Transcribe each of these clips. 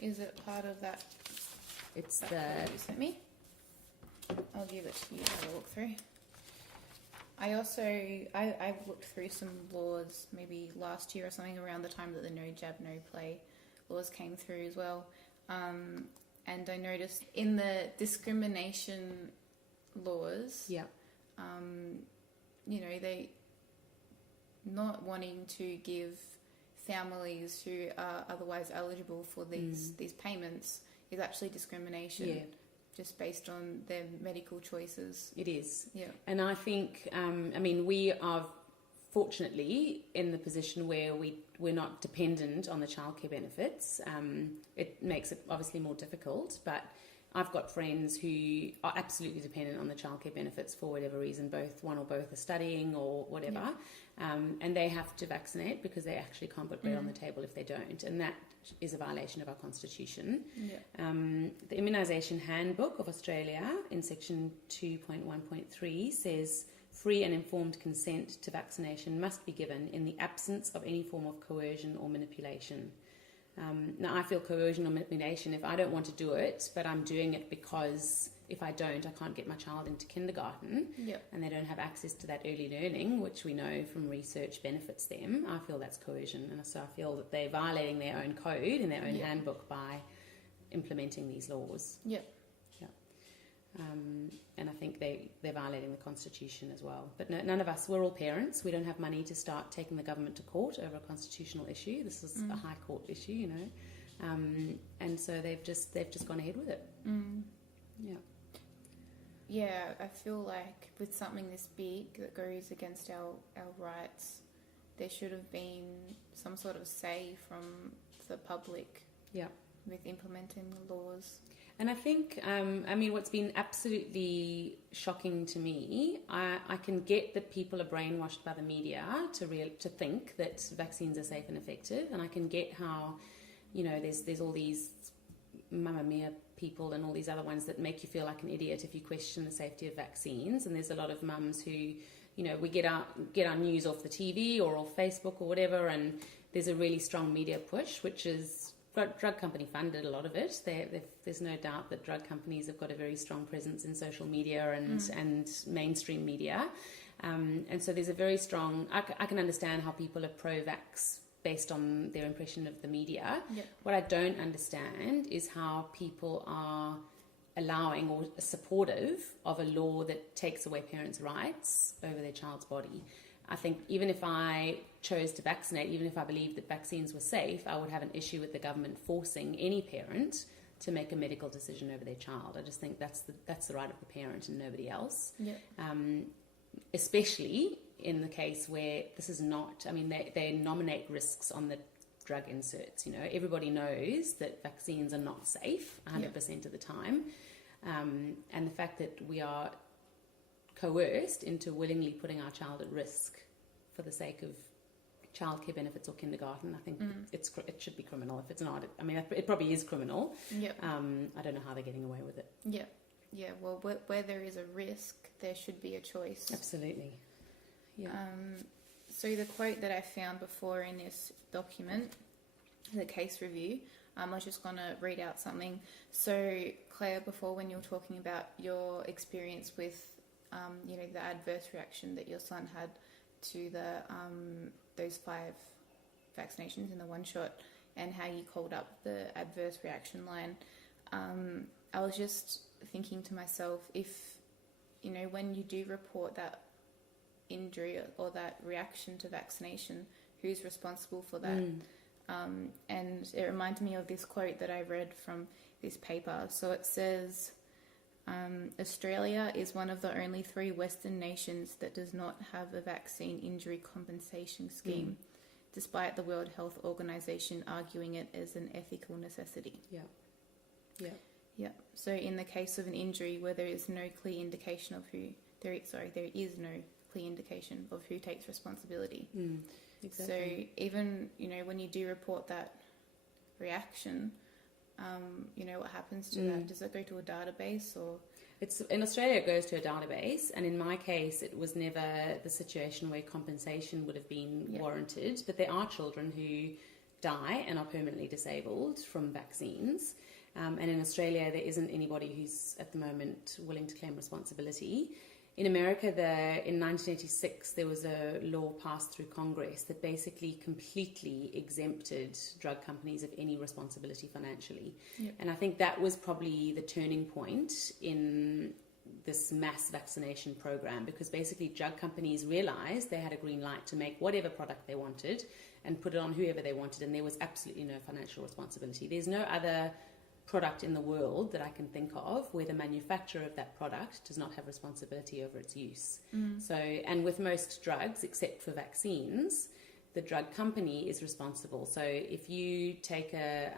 Is it part of that? It's that you sent me. I'll give it to you to have a look through. I also I looked through some laws maybe last year or something around the time that the no jab no play laws came through as well, and I noticed in the discrimination laws, you know, they not wanting to give families who are otherwise eligible for these payments is actually discrimination. Yeah. Just based on their medical choices. It is. Yeah. And I think, I mean, we are fortunately in the position where we're not dependent on the childcare benefits. It makes it obviously more difficult, but I've got friends who are absolutely dependent on the childcare benefits for whatever reason, one or both are studying or whatever, and they have to vaccinate because they actually can't put bread on the table if they don't, and that is a violation of our constitution. The Immunisation Handbook of Australia in section 2.1.3 says free and informed consent to vaccination must be given in the absence of any form of coercion or manipulation. Now, I feel coercion or manipulation if I don't want to do it, but I'm doing it because if I don't, I can't get my child into kindergarten, and they don't have access to that early learning, which we know from research benefits them. I feel that's coercion, and so I feel that they're violating their own code and their own handbook by implementing these laws. And I think they're violating the Constitution as well. But none of us, we're all parents. We don't have money to start taking the government to court over a constitutional issue. This is a high court issue, you know. And so they've just gone ahead with it. Yeah, I feel like with something this big that goes against our rights, there should have been some sort of say from the public with implementing the laws. And I think, I mean, what's been absolutely shocking to me, I can get that people are brainwashed by the media to think that vaccines are safe and effective, and I can get how, you know, there's all these Mamma Mia people and all these other ones that make you feel like an idiot if you question the safety of vaccines, and there's a lot of mums who, you know, we get our news off the TV or off Facebook or whatever, and there's a really strong media push, which is drug company funded, a lot of it. There's no doubt that drug companies have got a very strong presence in social media and mainstream media. And so there's a very strong... I can understand how people are pro-vax based on their impression of the media. What I don't understand is how people are allowing or supportive of a law that takes away parents' rights over their child's body. I think even if I chose to vaccinate, even if I believed that vaccines were safe, I would have an issue with the government forcing any parent to make a medical decision over their child. I just think that's the right of the parent and nobody else. Especially in the case where this is not, I mean, they nominate risks on the drug inserts. You know, everybody knows that vaccines are not safe 100% of the time. And the fact that we are coerced into willingly putting our child at risk for the sake of childcare benefits or kindergarten, I think it should be criminal. If it's not, I mean, it probably is criminal. I don't know how they're getting away with it. Well, where there is a risk, there should be a choice. Absolutely. So the quote that I found before in this document, the case review, I was just going to read out something. So Claire, before when you were talking about your experience with you know, the adverse reaction that your son had to the those 5 vaccinations in the one shot, and how you called up the adverse reaction line, I was just thinking to myself, if, you know, when you do report that injury or that reaction to vaccination, who's responsible for that? And it reminded me of this quote that I read from this paper. So it says, Australia is one of the only 3 Western nations that does not have a vaccine injury compensation scheme, despite the World Health Organization arguing it as an ethical necessity. So in the case of an injury where there is no clear indication of there is no clear indication of who takes responsibility. Exactly. So even, you know, when you do report that reaction, you know, what happens to that? Does it go to a database, or? It's in Australia, it goes to a database, and in my case, it was never the situation where compensation would have been warranted. But there are children who die and are permanently disabled from vaccines. And in Australia, there isn't anybody who's at the moment willing to claim responsibility. In America, in 1986, there was a law passed through Congress that basically completely exempted drug companies of any responsibility financially. Yep. And I think that was probably the turning point in this mass vaccination program, because basically drug companies realized they had a green light to make whatever product they wanted and put it on whoever they wanted, and there was absolutely no financial responsibility. There's no other product in the world that I can think of where the manufacturer of that product does not have responsibility over its use. So, and with most drugs, except for vaccines, the drug company is responsible. So if you take a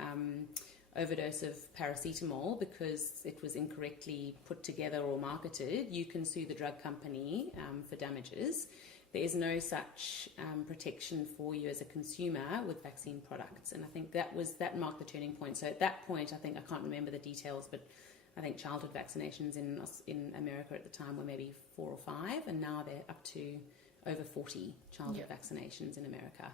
overdose of paracetamol because it was incorrectly put together or marketed, you can sue the drug company for damages. There is no such protection for you as a consumer with vaccine products, and I think that marked the turning point. So at that point, I can't remember the details, but I think childhood vaccinations in America at the time were maybe 4 or 5, and now they're up to over 40 childhood vaccinations in America.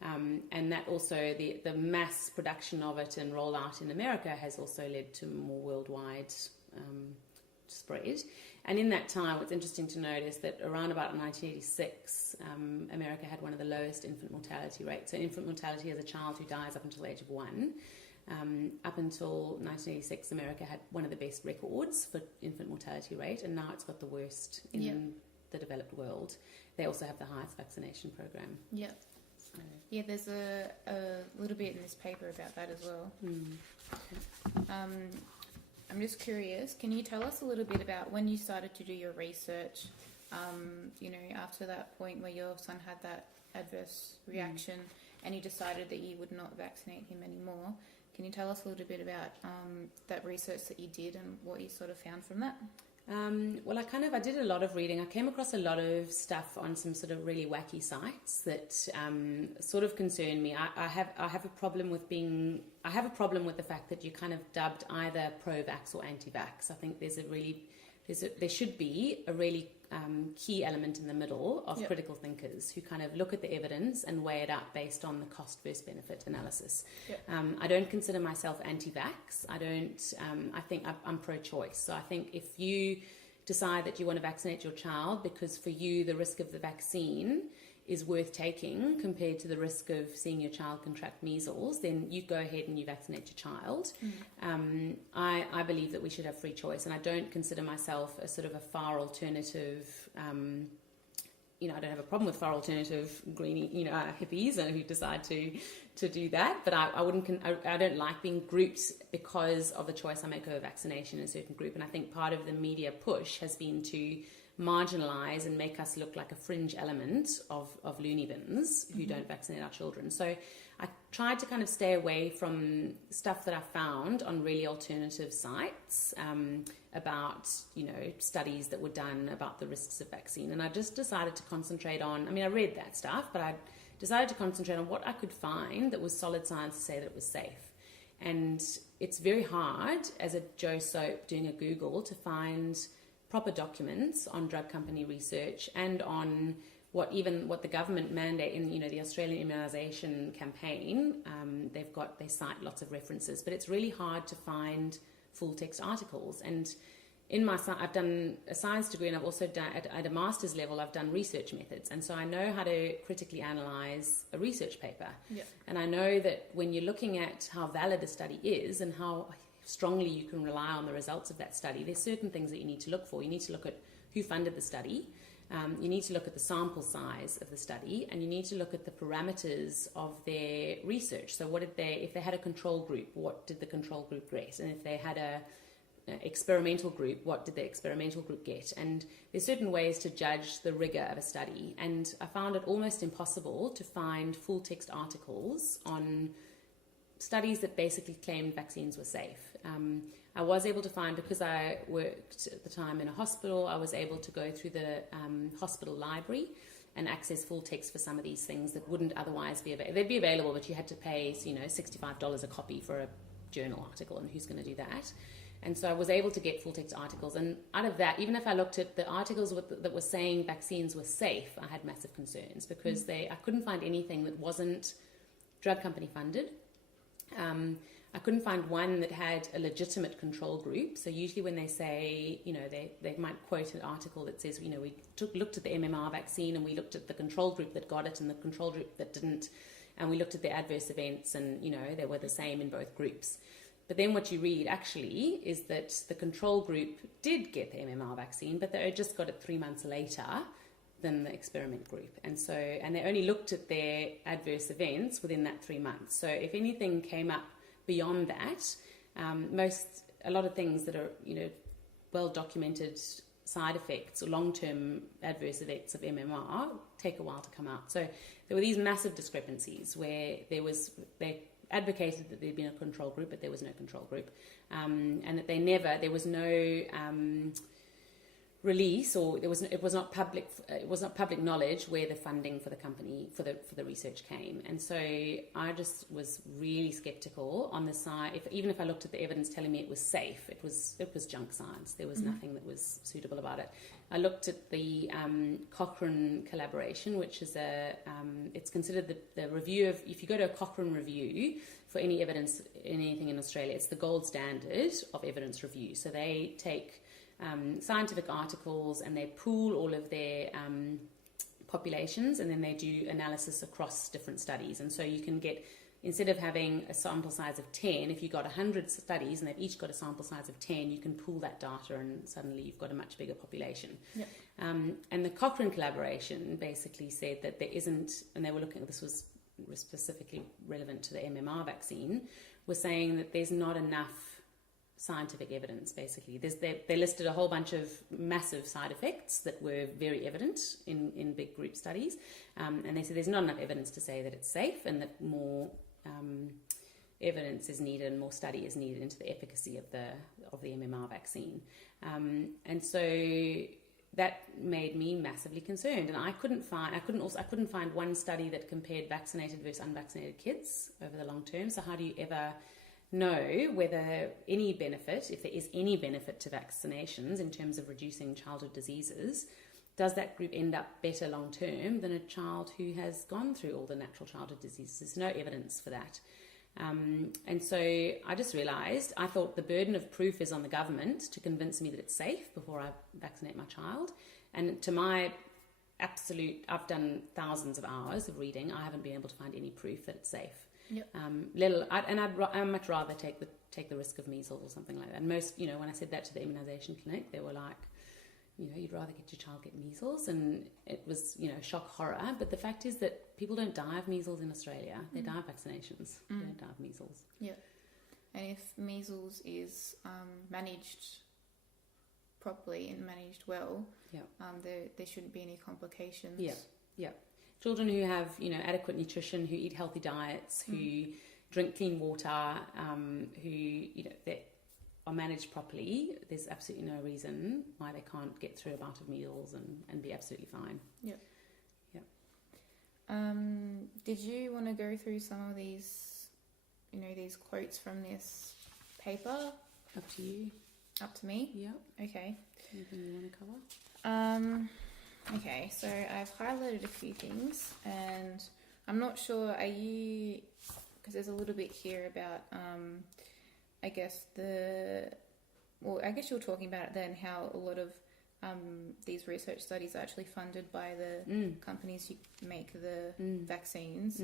And that also, the mass production of it and rollout in America has also led to more worldwide spread. And in that time, what's interesting to note is that around about 1986, America had one of the lowest infant mortality rates. So infant mortality as a child who dies up until the age of 1. Up until 1986, America had one of the best records for infant mortality rate, and now it's got the worst in the developed world. They also have the highest vaccination program. Yeah. So. Yeah, there's a little bit in this paper about that as well. I'm just curious, can you tell us a little bit about when you started to do your research, after that point where your son had that adverse reaction and you decided that you would not vaccinate him anymore? Can you tell us a little bit about that research that you did and what you sort of found from that? Well, I did a lot of reading. I came across a lot of stuff on some sort of really wacky sites that sort of concern me. I have a problem with the fact that you're kind of dubbed either pro-vax or anti-vax. I think there should be a really key element in the middle of critical thinkers who kind of look at the evidence and weigh it up based on the cost versus benefit analysis. I don't consider myself anti-vax. I think I'm pro-choice. So I think if you decide that you want to vaccinate your child because for you the risk of the vaccine is worth taking compared to the risk of seeing your child contract measles, then you go ahead and you vaccinate your child. I believe that we should have free choice, and I don't consider myself a sort of a far alternative. I don't have a problem with far alternative greenie, hippies who decide to do that, but I don't like being grouped because of the choice I make over vaccination in a certain group, and I think part of the media push has been to marginalise and make us look like a fringe element of loony bins who don't vaccinate our children. So I tried to kind of stay away from stuff that I found on really alternative sites about, studies that were done about the risks of vaccine. And I just decided to concentrate on, I read that stuff, but I decided to concentrate on what I could find that was solid science to say that it was safe. And it's very hard as a Joe Soap doing a Google to find proper documents on drug company research and on what the government mandate in the Australian immunisation campaign. They cite lots of references, but it's really hard to find full text articles. And I've done a science degree, and I've also done at a master's level I've done research methods, and so I know how to critically analyse a research paper. And I know that when you're looking at how valid a study is and how strongly you can rely on the results of that study, there's certain things that you need to look for. You need to look at who funded the study, you need to look at the sample size of the study, and you need to look at the parameters of their research. So if they had a control group, what did the control group get? And if they had a experimental group, what did the experimental group get? And there's certain ways to judge the rigor of a study, and I found it almost impossible to find full text articles on studies that basically claimed vaccines were safe. I was able to find, because I worked at the time in a hospital, I was able to go through the hospital library and access full text for some of these things that wouldn't otherwise be available. They'd be available, but you had to pay, $65 a copy for a journal article, and who's going to do that? And so I was able to get full text articles, and out of that, even if I looked at the articles that were saying vaccines were safe, I had massive concerns because I couldn't find anything that wasn't drug company funded. I couldn't find one that had a legitimate control group. So usually when they say, they might quote an article that says, we looked at the MMR vaccine and we looked at the control group that got it and the control group that didn't, and we looked at the adverse events and, they were the same in both groups. But then what you read actually is that the control group did get the MMR vaccine, but they just got it 3 months later than the experiment group. And they only looked at their adverse events within that 3 months. So if anything came up beyond that, a lot of things that are, well documented side effects or long-term adverse effects of MMR take a while to come out. So there were these massive discrepancies where they advocated that there'd been a control group, but there was no control group, and that there was no release, or it was not public knowledge where the funding for the company for the research came. And so I just was really skeptical on the side. Even if I looked at the evidence telling me it was safe, it was junk science. There was nothing that was suitable about it. I looked at the Cochrane collaboration, which is it's considered the review of, if you go to a Cochrane review for any evidence in anything in Australia, it's the gold standard of evidence review. So they take scientific articles and they pool all of their populations, and then they do analysis across different studies. And so you can get, instead of having a sample size of 10, if you've got 100 studies and they've each got a sample size of 10, you can pool that data and suddenly you've got a much bigger population. Yep. And the Cochrane collaboration basically said that there isn't, and they were looking, this was specifically relevant to the MMR vaccine, was saying that there's not enough scientific evidence. Basically, they listed a whole bunch of massive side effects that were very evident in big group studies, and they said there's not enough evidence to say that it's safe, and that more evidence is needed and more study is needed into the efficacy of the MMR vaccine. And so that made me massively concerned, and I couldn't find one study that compared vaccinated versus unvaccinated kids over the long term. So how do you ever know whether any benefit, if there is any benefit to vaccinations in terms of reducing childhood diseases, does that group end up better long term than a child who has gone through all the natural childhood diseases? There's no evidence for that. And so I just realised, I thought the burden of proof is on the government to convince me that it's safe before I vaccinate my child. And to my absolute, I've done thousands of hours of reading, I haven't been able to find any proof that it's safe. Yep. I'd much rather take the risk of measles or something like that. And most, when I said that to the immunisation clinic, they were like, you'd rather get your child get measles, and it was, shock horror. But the fact is that people don't die of measles in Australia; they die of vaccinations. They don't die of measles. Yeah, and if measles is managed properly and managed well, there shouldn't be any complications. Yeah. Children who have, adequate nutrition, who eat healthy diets, who drink clean water, who, that are managed properly, there's absolutely no reason why they can't get through a bout of measles and be absolutely fine. Yeah. Did you want to go through some of these, these quotes from this paper? Up to you. Up to me? Yeah. Okay. Anything you want to cover? Okay, so I've highlighted a few things, and I'm not sure, because there's a little bit here about, I guess you're talking about it then, how a lot of these research studies are actually funded by the companies who make the vaccines.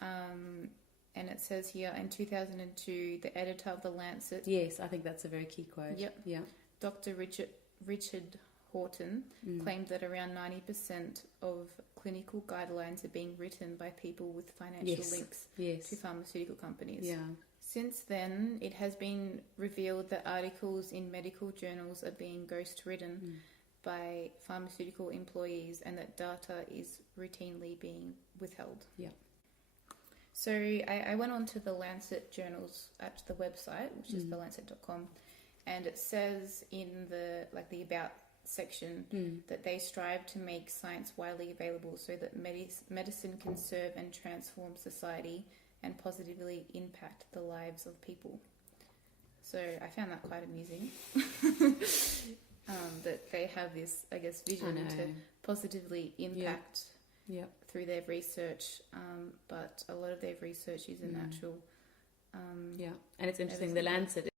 And it says here, in 2002, the editor of The Lancet... Yes, I think that's a very key quote. Yep. Yeah. Dr. Richard Horton claimed that around 90% of clinical guidelines are being written by people with financial links to pharmaceutical companies. Yeah. Since then, it has been revealed that articles in medical journals are being ghostwritten by pharmaceutical employees, and that data is routinely being withheld. Yeah. So I went on to the Lancet journals at the website, which is thelancet.com, and it says in the about section that they strive to make science widely available so that medicine can serve and transform society and positively impact the lives of people. So I found that quite amusing. That they have this, I guess, vision to positively impact Yeah. through their research, but a lot of their research isn't actual. Yeah, and it's interesting. The Lancet